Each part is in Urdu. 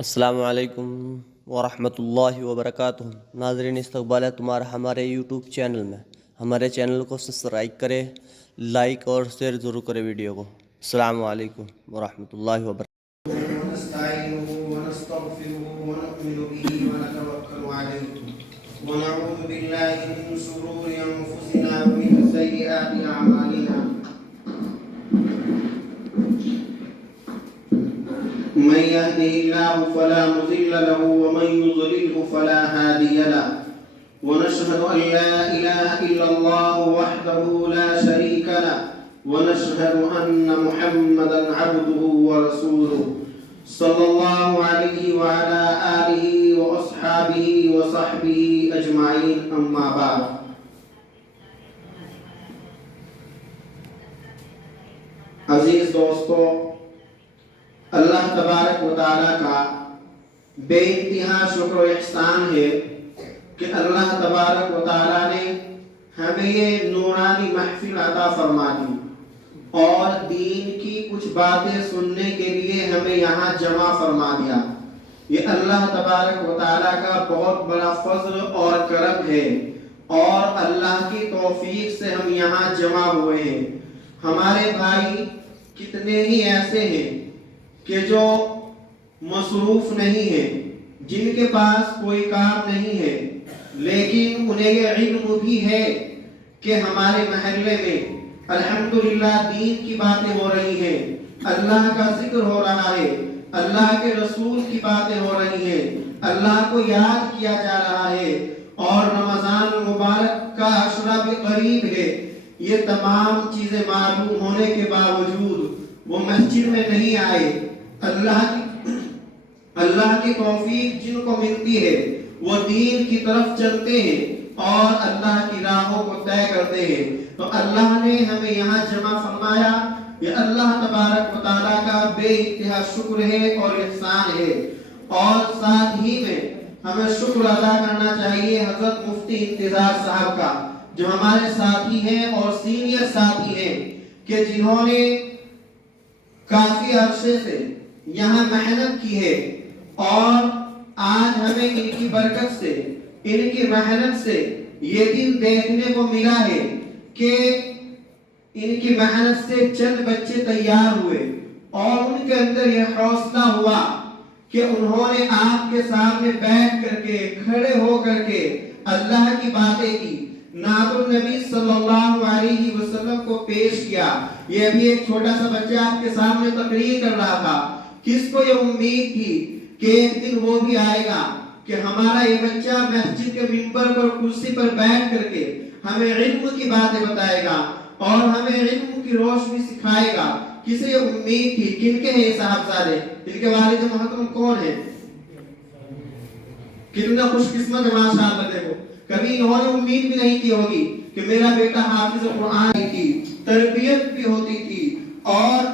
السلام علیکم ورحمۃ اللہ وبرکاتہ۔ ناظرین، استقبال ہے تمہارا ہمارے یوٹیوب چینل میں۔ ہمارے چینل کو سبسکرائب کرے، لائک اور شیئر ضرور کرے ویڈیو کو۔ السلام علیکم ورحمۃ اللہ وبرکاتہ۔ ونستعينه ونستغفره ونؤمن به ونتوكل عليه ونعوذ بالله من شرور أنفسنا ومن سيئات أعمالنا من يهده الله فلا مضل له ومن يضلله فلا هادي له ونشهد أن لا إله إلا الله وحده لا شريك له ونشهد أن محمدا عبده ورسوله صلى الله عليه وعلى آله وأصحابه وصحبه أجمعين أما بعد۔ عزیز دوستو، اللہ تبارک و تعالیٰ کا بے انتہا شکر و احسان ہے کہ اللہ تبارک و تعالیٰ نے ہمیں یہ نورانی محفل عطا فرما دی اور دین کی کچھ باتیں سننے کے لیے ہمیں یہاں جمع فرما دیا۔ یہ اللہ تبارک و تعالیٰ کا بہت بڑا فضل اور کرم ہے، اور اللہ کی توفیق سے ہم یہاں جمع ہوئے ہیں۔ ہمارے بھائی کتنے ہی ایسے ہیں کہ جو مصروف نہیں ہیں، جن کے پاس کوئی کام نہیں ہے، لیکن انہیں یہ علم بھی ہے کہ ہمارے محلے میں الحمدللہ دین کی باتیں ہو رہی ہیں، اللہ کا ذکر ہو رہا ہے، اللہ کے رسول کی باتیں ہو رہی ہیں، اللہ کو یاد کیا جا رہا ہے، اور رمضان المبارک کا عشرہ بھی قریب ہے۔ یہ تمام چیزیں معلوم ہونے کے باوجود وہ مسجد میں نہیں آئے۔ اللہ کی توفیق جن کو ملتی ہے وہ دین کی طرف چلتے ہیں اور اللہ کی راہوں کو طے کرتے ہیں۔ تو اللہ نے ہمیں یہاں جمع فرمایا، یہ اللہ تبارک و تعالیٰ کا بے انتہا شکر ہے اور احسان ہے۔ اور ساتھ ہی میں ہمیں شکر ادا کرنا چاہیے حضرت مفتی انتظار صاحب کا، جو ہمارے ساتھی ہیں اور سینئر ساتھی ہیں، کہ جنہوں نے کافی عرصے سے یہاں محنت کی ہے، اور آج ہمیں ان کی برکت سے، ان کی محنت سے یہ دن دیکھنے کو ملا ہے کہ ان کی محنت سے چند بچے تیار ہوئے، اور ان کے اندر یہ حوصلہ ہوا کہ انہوں نے آپ کے سامنے بیٹھ کر کے، کھڑے ہو کر کے اللہ کی باتیں کی، نعت النبی صلی اللہ علیہ وسلم کو پیش کیا۔ یہ بھی ایک چھوٹا سا بچہ آپ کے سامنے تقریر کر رہا تھا۔ کس کو یہ امید تھی کہ ایک دن وہ بھی آئے گا کہ ہمارا یہ بچہ مسجد کے منبر پر کرسی پر بیٹھ کر کے ہمیں علم کی باتیں بتائے گا اور ہمیں علم کی روشنی سکھائے گا۔ کسے یہ امید تھی؟ کن کے ہیں یہ صاحبزادے؟ ان کے والد محترم کون ہیں؟ کتنا خوش قسمت ہے ماشاءاللہ۔ دیکھو، کبھی انہوں نے امید بھی نہیں کی ہوگی کہ میرا بیٹا حافظ قرآن کی تربیت بھی ہوتی تھی، اور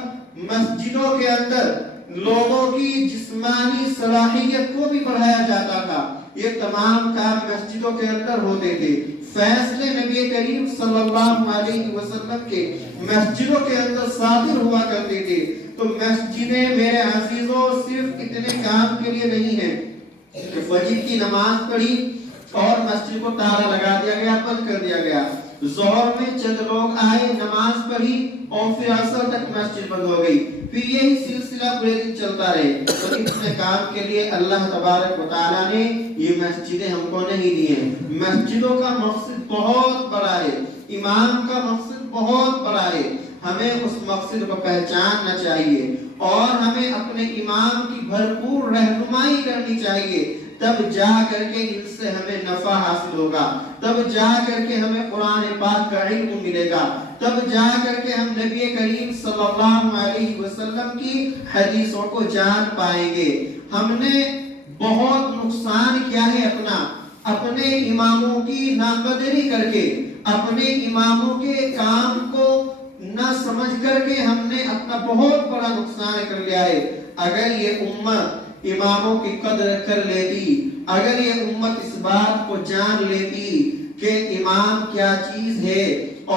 مسجدوں کے اندر لوگوں کی جسمانی صلاحیت کو بھی بڑھایا جاتا تھا۔ یہ تمام کام مسجدوں کے اندر ہوتے تھے۔ فیصلے نبی کریم صلی اللہ علیہ وسلم کے مسجدوں کے اندر صادر ہوا کرتے تھے۔ تو مسجدیں میرے عزیزوں صرف اتنے کام کے لیے نہیں ہیں کہ فجر کی نماز پڑھی اور مسجد کو تالا لگا دیا گیا، بند کر دیا گیا، ظہر میں چند لوگ آئے، نماز پڑھی، اور پھر عصر تک مسجد بند ہو گئی، پھر یہی سلسلہ پورے دن چلتا رہے۔ تو اتنے کام کے لیے اللہ تبارک و تعالیٰ نے یہ مسجدیں ہم کو نہیں دی ہیں۔ مسجدوں کا مقصد بہت بڑا ہے، امام کا مقصد بہت بڑا ہے۔ ہمیں اس مقصد کو پہچاننا چاہیے، اور ہمیں اپنے امام کی بھرپور رہنمائی کرنی چاہیے، تب جا کر کے ان سے ہمیں نفع حاصل ہوگا، تب جا کر کے ہمیں قرآن پاک کا علم ملے گا، تب جا کر کے ہم نبی کریم صلی اللہ علیہ وسلم کی حدیثوں کو جان پائیں گے۔ ہم نے بہت نقصان کیا ہے اپنے اماموں کی ناقدری کر کے، اپنے اماموں کے کام کو نہ سمجھ کر کے ہم نے اپنا بہت بڑا نقصان کر لیا ہے۔ اگر یہ امت اماموں کی قدر کر لیتی، اگر یہ امت اس بات کو جان لیتی کہ امام کیا چیز ہے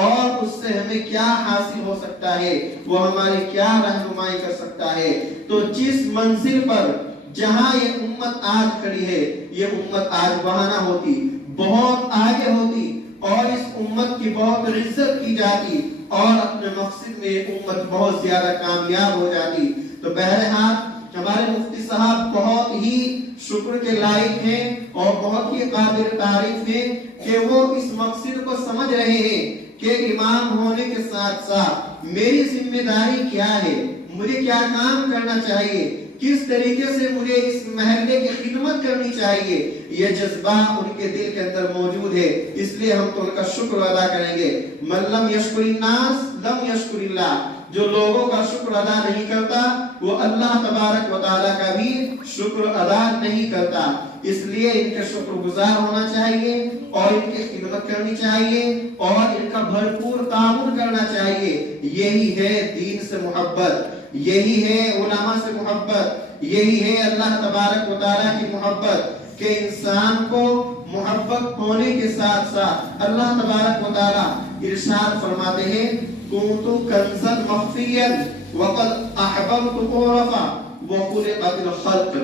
اور اس سے ہمیں کیا حاصل ہو سکتا ہے، وہ ہماری کیا رہنمائی کر سکتا ہے، تو جس منزل پر جہاں یہ امت آج کھڑی ہے یہ امت آج وہاں نہ ہوتی، بہت آگے ہوتی اور اس امت کی بہت عزت کی جاتی اور اپنے مقصد میں یہ امت بہت زیادہ کامیاب ہو جاتی۔ تو بہرحال ہمارے مفتی صاحب بہت ہی شکر کے لائق ہیں اور بہت ہی قابل تعریف ہیں کہ وہ اس مقصد کو سمجھ رہے ہیں کہ امام ہونے کے ساتھ ساتھ میری ذمہ داری کیا ہے، مجھے کیا کام کرنا چاہیے، کس طریقے سے مجھے اس محلے کی خدمت کرنی چاہیے، یہ جذبہ ان کے دل کے اندر موجود ہے۔ اس لیے ہم تو ان کا شکر ادا کریں گے۔ من لم یشکر الناس لم یشکر اللہ، جو لوگوں کا شکر ادا نہیں کرتا وہ اللہ تبارک و تعالیٰ کا بھی شکر ادا نہیں کرتا۔ اس لیے ان کے شکر گزار ہونا چاہیے اور ان کی خدمت کرنی چاہیے اور ان کا بھرپور تعاون کرنا چاہیے۔ یہی ہے دین سے محبت، یہی ہے علماء سے محبت، یہی ہے اللہ تبارک و تعالیٰ کی محبت کہ انسان کو محبت ہونے کے ساتھ ساتھ اللہ تبارک و تعالیٰ ارشاد فرماتے ہیں کنتو کنزا مخفیا وقد احببت عرفا وخلقت الخلق،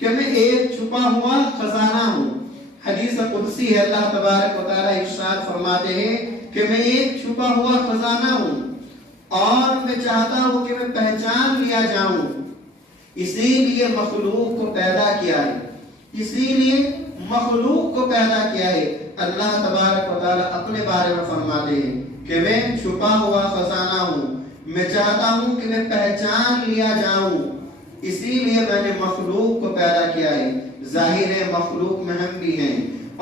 کہ میں ایک چھپا ہوا خزانہ ہوں۔ حدیث قدسی ہے، اللہ تبارک و تعالیٰ ارشاد فرماتے ہیں کہ میں ایک چھپا ہوا خزانہ ہوں اور میں چاہتا ہوں کہ میں پہچان لیا جاؤں، اسی لیے مخلوق کو پیدا کیا ہے، اسی لیے مخلوق کو پیدا کیا ہے۔ اللہ تبارک و تعالیٰ اپنے بارے میں فرماتے ہیں کہ میں چھپا ہوا خزانہ ہوں، میں چاہتا ہوں کہ میں پہچان لیا جاؤں، اسی لیے میں نے مخلوق کو پیدا کیا ہے۔ ظاہر ہے مخلوق میں ہم بھی ہیں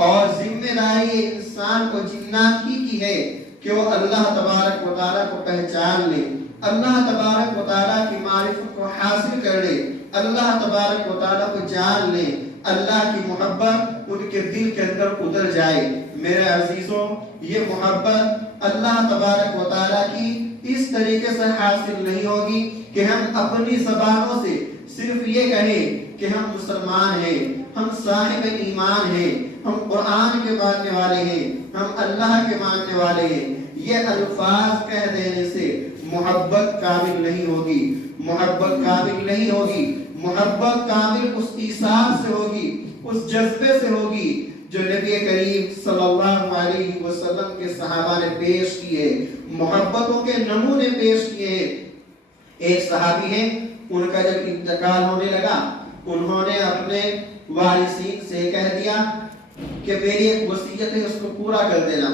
اور ذمہ داری انسان کو جنات کی ہے کہ وہ اللہ تبارک و تعالیٰ کو پہچان لے، اللہ تبارک و تعالیٰ کی معرفت کو حاصل کر لے، اللہ تبارک و تعالیٰ کو جان لے، اللہ کی محبت ان کے دل کے اندر اتر جائے۔ میرے عزیزوں، یہ محبت اللہ تبارک و تعالیٰ کی اس طریقے سے حاصل نہیں ہوگی کہ ہم اپنی زبانوں سے صرف یہ کہیں کہ ہم مسلمان ہیں، ہم صاحب ایمان ہیں، ہم قرآن کے ماننے والے ہیں، ہم اللہ کے ماننے والے ہیں۔ یہ الفاظ کہہ دینے سے محبت کامل نہیں ہوگی، محبت کامل نہیں ہوگی۔ محبت کامل اس ایثار سے ہوگی، اس جذبے سے ہوگی جو نبی کریم صلی اللہ علیہ وسلم کے صحابہ نے پیش کیے، محبتوں کے نمونے پیش کیے۔ ایک صحابی ہیں، ان کا جب انتقال ہونے لگا انہوں نے اپنے وارثین سے کہہ دیا کہ میری ایک وصیت ہے، اس کو پورا کر دینا۔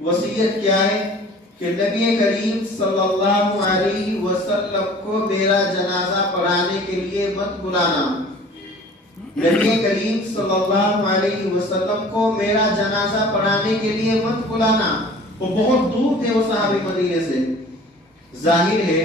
وصیت کیا ہے کہ نبی کریم صلی اللہ علیہ وسلم کو میرا جنازہ پڑھانے کے لیے مت بلانا، نبی کریم صلی اللہ علیہ وسلم کو میرا جنازہ پڑھانے کے لیے مت بلانا۔ وہ بہت دور تھے وہ صحابی مدینے سے۔ ظاہر ہے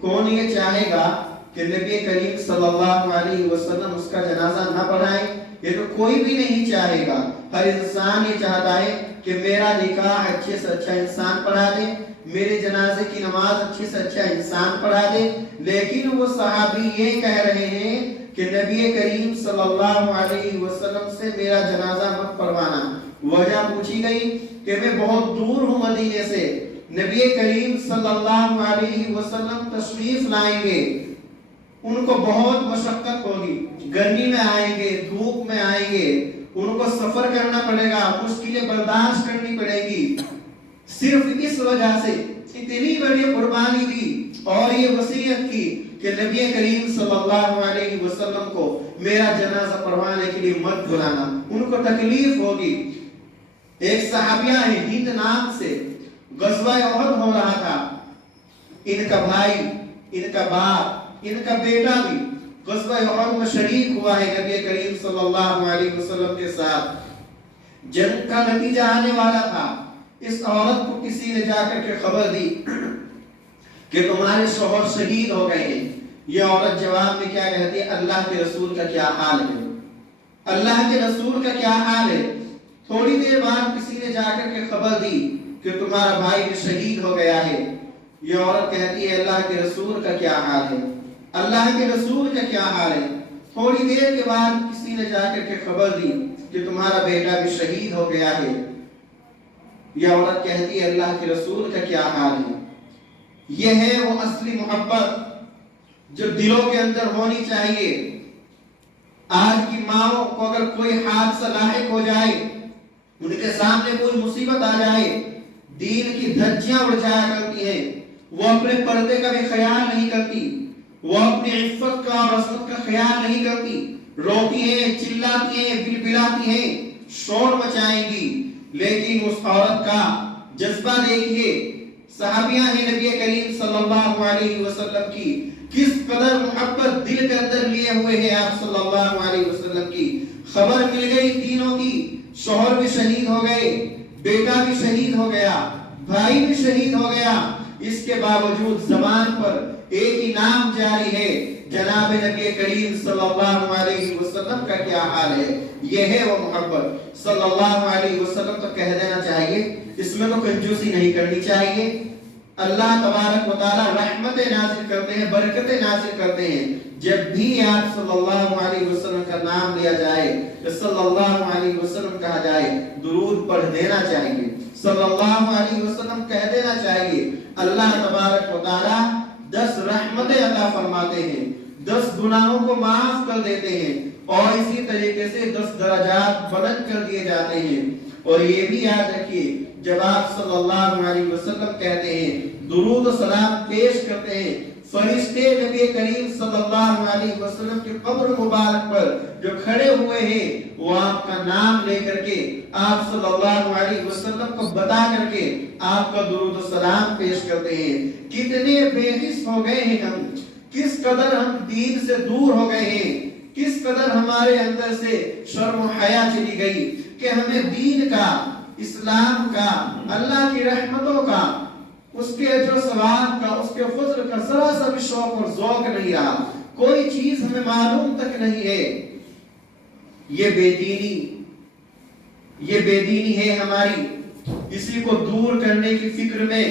کون یہ چاہے گا کہ نبی کریم صلی اللہ علیہ وسلم اس کا جنازہ نہ پڑھائے؟ یہ تو کوئی بھی نہیں چاہے گا۔ ہر انسان یہ چاہتا ہے کہ میرا نکاح اچھے سے اچھا انسان پڑھا دے، میرے جنازے کی نماز اچھے سے اچھا انسان پڑھا دے۔ لیکن وہ صحابی یہ کہہ رہے ہیں کہ نبی کریم صلی اللہ علیہ وسلم سے میرا جنازہ مت پڑھوانا۔ وجہ پوچھی گئی کہ میں بہت دور ہوں مدینے سے، نبی کریم صلی اللہ علیہ وسلم تشریف لائیں گے، ان کو بہت مشقت ہوگی، گرمی میں آئیں گے، دھوپ میں آئیں گے، ان کو سفر کرنا پڑے گا، مشکلیں برداشت کرنی پڑے گی۔ صرف اس وجہ سے اتنی بڑی قربانی دی اور یہ وصیت کی کہ نبی کریم صلی اللہ علیہ وسلم کو میرا جنازہ پڑھوانے کے لیے مت بلانا، ان کو تکلیف ہوگی۔ ایک صحابیہ ہے ہند نام سے، غزوہ احد ہو رہا تھا، ان کا بھائی، ان کا باپ، ان کا بیٹا بھی غزوہ احد میں شریک ہوا ہے نبی کریم صلی اللہ علیہ وسلم کے ساتھ۔ جنگ کا نتیجہ آنے والا تھا۔ اس عورت کو کسی نے جا کر کے خبر دی کہ تمہارے شوہر شہید ہو گئے ہیں۔ یہ عورت جواب میں کیا کہتی ہے؟ اللہ کے رسول کا کیا حال ہے، اللہ کے رسول کا کیا حال ہے۔ تھوڑی دیر بعد کسی نے جا کر کے خبر دی کہ تمہارا بھائی بھی شہید ہو گیا ہے۔ یہ عورت کہتی ہے اللہ کے رسول کا کیا حال ہے، اللہ کے رسول کا کیا حال ہے۔ تھوڑی دیر کے بعد کسی نے جا کر کے خبر دی کہ تمہارا بیٹا بھی شہید ہو گیا ہے۔ یہ عورت کہتی ہے اللہ کے رسول کا کیا حال ہے۔ یہ ہے وہ اصلی محبت جو دلوں کے اندر ہونی چاہیے۔ آج کی ماؤں کو اگر کوئی حادثہ لاحق ہو جائے، ان کے سامنے کوئی مصیبت آ جائے، دین کی دھجیاں اڑ جایا کرتی ہیں، وہ اپنے پردے کا بھی خیال نہیں کرتی، وہ اپنی عفت کا اور عصمت کا خیال نہیں کرتی، روتی ہیں، چلاتی ہیں، بلبلاتی ہیں، شور مچائیں گی۔ لیکن اس عورت کا جذبہ دیکھیے، صحابیاں ہیں نبی کریم صلی اللہ علیہ وسلم کی، کس قدر محبت دل کے اندر لیے ہوئے ہیں آپ صلی اللہ علیہ وسلم کی۔ خبر مل گئی تینوں کی، شوہر بھی شہید ہو گئے، بیٹا بھی شہید ہو گیا، بھائی بھی شہید ہو گیا، اس کے باوجود زبان پر ایک ہی نام جاری ہے، جناب نبی کریم صلی اللہ علیہ وسلم کا کیا حال ہے؟ یہ ہے وہ محبت۔ صلی اللہ علیہ وسلم تو کہہ دینا چاہیے، اس میں تو کنجوسی نہیں کرنی چاہیے۔ اللہ تبارک و تعالی رحمتیں نازل کرتے ہیں، برکتیں نازل کرتے ہیں، جب بھی آپ صلی اللہ علیہ وسلم کا نام لیا جائے، صلی اللہ علیہ وسلم کہا جائے، درود پڑھ دینا چاہیے، صلی اللہ علیہ وسلم کہہ دینا چاہیے۔ اللہ تبارک و تعالی 10 رحمتیں عطا فرماتے ہیں، 10 گناہوں کو معاف کر دیتے ہیں، اور اسی طریقے سے 10 درجات بلند کر دیے جاتے ہیں۔ اور یہ بھی یاد رکھیے، جب آپ صلی اللہ علیہ وسلم کہتے ہیں، درود و سلام پیش کرتے ہیں، فرشتے نبی کریم صلی اللہ علیہ وسلم کے قبر مبارک پر جو کھڑے ہوئے ہیں، وہ آپ کا نام لے کر کے، آپ صلی اللہ علیہ وسلم کو بتا کر کے آپ کا درود و سلام پیش کرتے ہیں۔ کتنے بے حس ہو گئے ہیں ہم، کس قدر ہم دین سے دور ہو گئے ہیں، کس قدر ہمارے اندر سے شرم و حیا چلی گئی کہ ہمیں دین کا، اسلام کا، اللہ کی رحمتوں کا، اس کے جو ثواب کا، اس کے فضل کا ذرا سا بھی شوق اور ذوق نہیں رہا، کوئی چیز ہمیں معلوم تک نہیں ہے۔ یہ بے دینی ہے ہماری، اسی کو دور کرنے کی فکر میں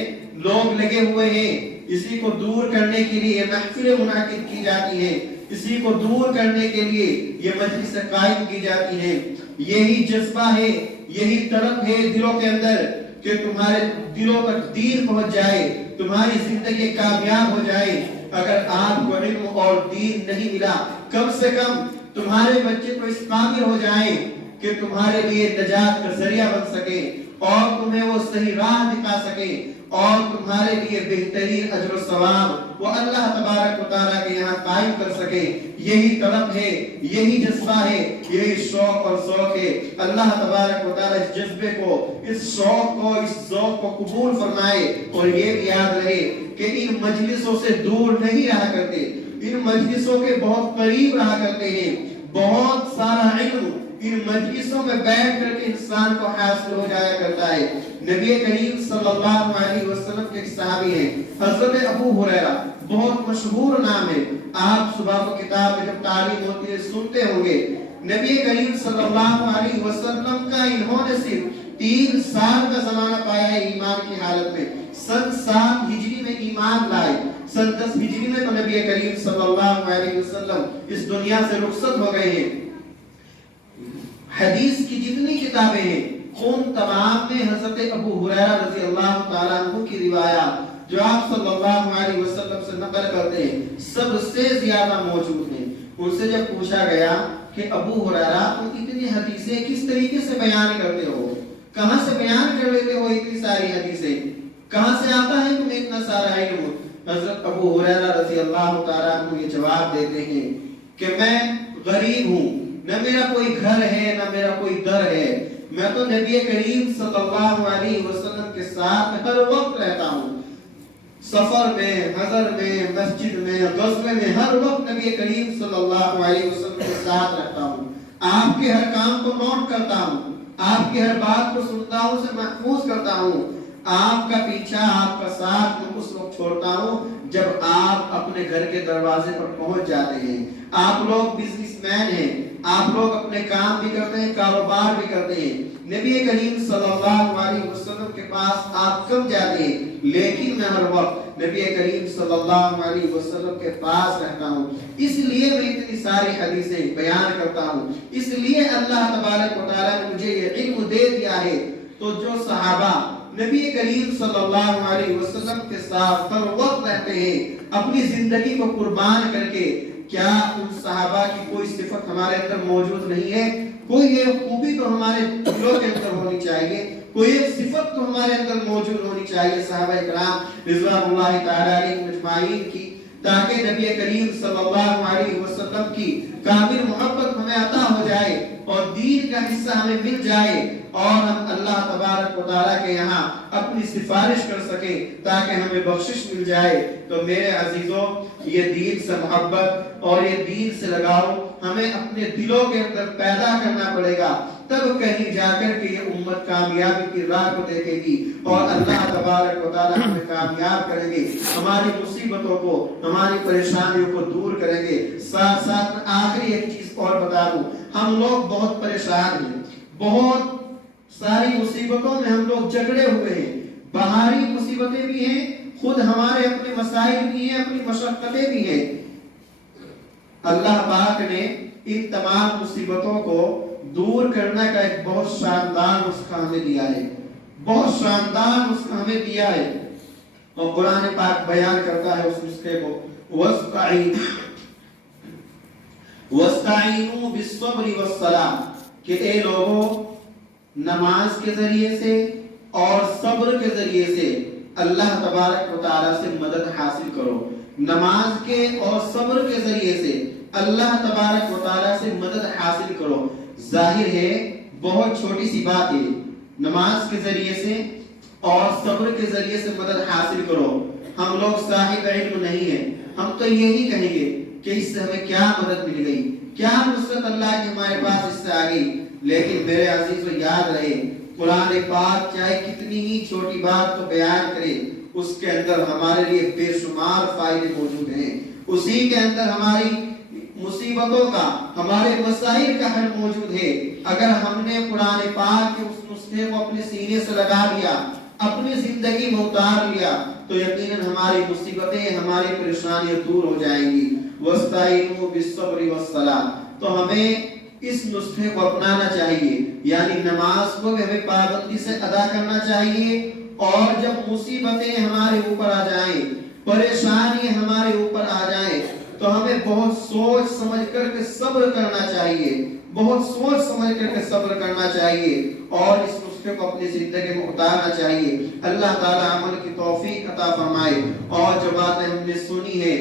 لوگ لگے ہوئے ہیں، اسی کو دور کرنے کے لیے محفلیں منعقد کی جاتی ہیں، اسی کو دور کرنے کے لیے یہ مجلس قائم کی جاتی ہیں۔ یہی جذبہ ہے، یہی طلب ہے دلوں کے اندر کہ تمہارے دلوں تک دین پہنچ جائے، تمہاری زندگی کامیاب ہو جائے۔ اگر آپ کو علم اور دین نہیں ملا، کم سے کم تمہارے بچے کو اس قابل ہو جائے کہ تمہارے لیے نجات کا ذریعہ بن سکے، اور تمہیں وہ صحیح راہ دکھا سکے، اور تمہارے لیے بہترین اجر و ثواب وہ اللہ تبارک و تعالیٰ کے یہاں قائم کر سکے۔ یہی طلب ہے، یہی جذبہ ہے، یہی شوق اور ذوق ہے۔ اللہ تبارک و تعالیٰ اس جذبے کو، اس شوق کو، اس ذوق کو قبول فرمائے، اور یہ بھی یاد رہے کہ ان مجلسوں سے دور نہیں رہا کرتے، ان مجلسوں کے بہت قریب رہا کرتے ہیں۔ بہت سارا علم ان مجلسوں میں بیٹھ کر کے انسان کو حاصل ہو جایا کرتا ہے۔ نبی کریم صلی اللہ علیہ وسلم کے ایک صحابی ہیں، حضرت ابو ہریرہ، بہت مشہور نام ہے، آپ صبح کو کتاب میں جب تعلیم ہوتی ہے سنتے ہوں گے۔ نبی کریم صلی اللہ علیہ وسلم کا انہوں نے صرف 3 سال کا زمانہ پایا ہے ایمان کی حالت میں۔ سن 7 ہجری میں ایمان لائے، سن 10 ہجری میں تو نبی کریم صلی اللہ علیہ وسلم اس دنیا سے رخصت ہو گئے ہیں۔ حدیث کی جتنی کتابیں ہیں، ان تمام میں حضرت ابو ہریرہ رضی اللہ تعالیٰ عنہ کی روایات جو آپ صلی اللہ علیہ وسلم سے نقل کرتے ہیں، سب سے زیادہ موجود ہیں۔ ان سے جب پوچھا گیا کہ ابو ہریرہ تم اتنی حدیثیں کس طریقے سے بیان کرتے ہو، کہاں سے بیان کر لیتے ہو اتنی ساری حدیثیں، کہاں سے آتا ہے تمہیں اتنا سارا علم؟ حضرت ابو ہریرہ رضی اللہ تعالیٰ عنہ یہ جواب دیتے ہیں کہ میں غریب ہوں، نہ میرا کوئی گھر ہے، نہ میرا کوئی در ہے، میں تو نبی کریم صلی اللہ علیہ وسلم کے ساتھ ہر وقت رہتا ہوں، سفر میں، حضر میں، مسجد میں، غزوے میں، ہر وقت نبی کریم صلی اللہ علیہ وسلم کے ساتھ رہتا ہوں، آپ کے ہر کام کو نوٹ کرتا ہوں، آپ کی ہر بات کو سنتا ہوں، اسے محفوظ کرتا ہوں، آپ کا پیچھا، آپ کا ساتھ میں اس وقت چھوڑتا ہوں جب آپ اپنے گھر کے دروازے پر پہنچ جاتے ہیں۔ آپ لوگ بزنس مین ہیں، آپ لوگ اپنے کام بھی کرتے ہیں، کاروبار بھی کرتے ہیں، نبی کریم صلی اللہ علیہ وسلم کے پاس آپ کم جاتے ہیں، لیکن میں ہر وقت نبی کریم صلی اللہ علیہ وسلم کے پاس رہتا ہوں، اس لیے میں اتنی ساری حدیثیں بیان کرتا ہوں، اس لیے اللہ تبارک و تعالیٰ نے مجھے یہ علم دے دیا ہے۔ تو جو صحابہ نبی کریم صلی اللہ علیہ وسلم کے ساتھ ہر وقت رہتے ہیں، اپنی زندگی کو قربان کر کے کیا ان صحابہ کی کوئی صفت ہمارے اندر موجود نہیں ہے؟ کوئی ایک خوبی تو ہمارے دلوں کے اندر ہونی چاہیے، کوئی ایک صفت تو ہمارے اندر موجود ہونی چاہیے صحابہ کرام رضوان اللہ تعالی علیہم اجمعین کی، تاکہ نبی کریم صلی اللہ علیہ وسلم کی کامل محبت ہمیں عطا ہو جائے اور دین کا حصہ ہمیں مل جائے اور ہم اللہ تبارک و تعالیٰ کے یہاں اپنی سفارش کر سکیں تاکہ ہمیں بخشش مل جائے۔ تو میرے عزیزوں، یہ دین سے محبت اور یہ دین سے لگاؤ ہمیں اپنے دلوں کے اندر پیدا کرنا پڑے گا، تب کہیں جا کر کے یہ امت کامیابی کی راہ کو دیکھے گی اور اللہ تبارک و تعالیٰ ہمیں کامیاب کریں گے، ہماری مصیبتوں کو، ہماری پریشانیوں کو دور کریں گے۔ ساتھ ساتھ میں آخری ایک چیز اور بتا دوں، ہم لوگ بہت پریشان ہیں، بہت ساری مصیبتوں میں ہم لوگ جکڑے ہوئے ہیں، باہری مصیبتیں بھی ہیں، خود ہمارے اپنے مسائل بھی ہیں، اپنی مشقتیں بھی ہیں۔ اللہ پاک نے ان تمام مصیبتوں کو دور کرنے کا ایک بہت شاندار نسخہ ہمیں دیا ہے، بہت شاندار نسخہ ہمیں دیا ہے، اور قرآن پاک بیان کرتا ہے اس نسخے کو، وَاسْتَعِينُوا بِالصَّبْرِ وَالصَّلَاةِ، کہ اے لوگوں نماز کے ذریعے سے اور صبر کے ذریعے سے اللہ تبارک و تعالیٰ سے مدد حاصل کرو۔ نماز کے اور صبر کے ذریعے سے اللہ تبارک و تعالیٰ سے مدد حاصل کرو۔ ظاہر ہے بہت چھوٹی سی بات ہے، نماز کے ذریعے سے اور صبر کے ذریعے سے مدد حاصل کرو۔ ہم لوگ صاحب علم نہیں ہیں، ہم تو یہی کہیں گے کہ اس سے ہمیں کیا مدد مل گئی، کیا نصرت اللہ کی ہمارے پاس اس سے آ گئی۔ لیکن میرے عزیزو یاد رہے، قرآن پاک چاہے کتنی ہی چھوٹی بات کو بیان کرے، اس کے اندر ہمارے لیے بے شمار فائدے موجود ہیں، اسی کے اندر ہماری مصیبتوں کا، ہمارے مسائل کا حل موجود ہے۔ اگر ہم نے قرآن پاک کے اس نسخے کو اپنے سینے سے لگا لیا، اپنی زندگی میں اتار لیا، تو یقیناً ہماری مصیبتیں، ہماری پریشانیاں دور ہو جائیں گی۔ وَاسْتَعِينُوا بِالصَّبْرِ وَالصَّلَاةِ، تو ہمیں اس نسخے کو اپنانا چاہیے، یعنی نماز کو ہمیں پابندی سے ادا کرنا چاہیے، اور جب مصیبتیں ہمارے اوپر آ جائیں، پریشانی ہمارے اوپر آ جائیں، تو ہمیں بہت سوچ سمجھ کر کے صبر کرنا چاہیے، بہت سوچ سمجھ کر کے صبر کرنا چاہیے، اور اس نسخے کو اپنی زندگی میں اتارنا چاہیے۔ اللہ تعالی عمل کی توفیق عطا فرمائے، اور جو باتیں ہم نے سنی ہے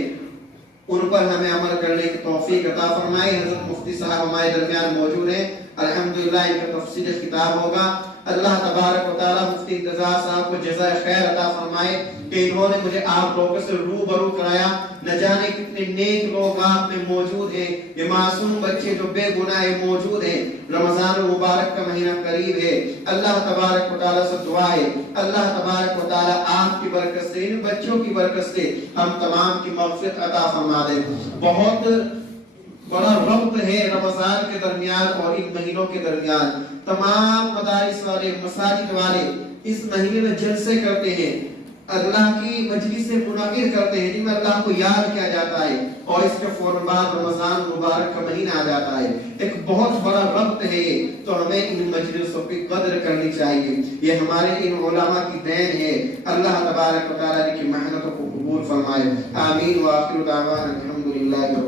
ان پر ہمیں عمل کرنے کی توفیق عطا فرمائے۔ حضرت مفتی صاحب ہمارے درمیان موجود ہیں، الحمدللہ ان کا تفصیل خطاب ہوگا۔ اللہ تبارک و تعالی مفتی انتظار صاحب کو جزائے خیر عطا فرمائے کہ انہوں نے مجھے آپ لوگوں سے روبرو کرایا۔ نہ جانے کتنے نیک لوگ آپ میں موجود ہیں، یہ معصوم بچے جو بے گناہ موجود ہیں۔ رمضان المبارک کا مہینہ قریب ہے، اللہ تبارک و تعالی سے دعا ہے اللہ تبارک و تعالی آپ کی برکت سے، ان بچوں کی برکت سے ہم تمام کی مغفرت عطا فرما دے۔ بہت بڑا ربط ہے رمضان کے درمیان اور ان مہینوں کے درمیان۔ تمام مدارس والے، مساجد والے اس مہینے میں جلسے کرتے ہیں، اللہ کی مجلس سے منعقد کرتے ہیں، جن میں اللہ کو یاد کیا جاتا ہے، اور اس کے فوراً بعد رمضان مبارک کا مہینہ آ جاتا ہے۔ ایک بہت بڑا ربط ہے، تو ہمیں ان مجلسوں کی قدر کرنی چاہیے۔ یہ ہمارے ان علماء کی دین ہے، اللہ تبارک و تعالیٰ کی محنتوں کو قبول فرمائے۔ آمین، وآخر دعوانا الحمدللہ۔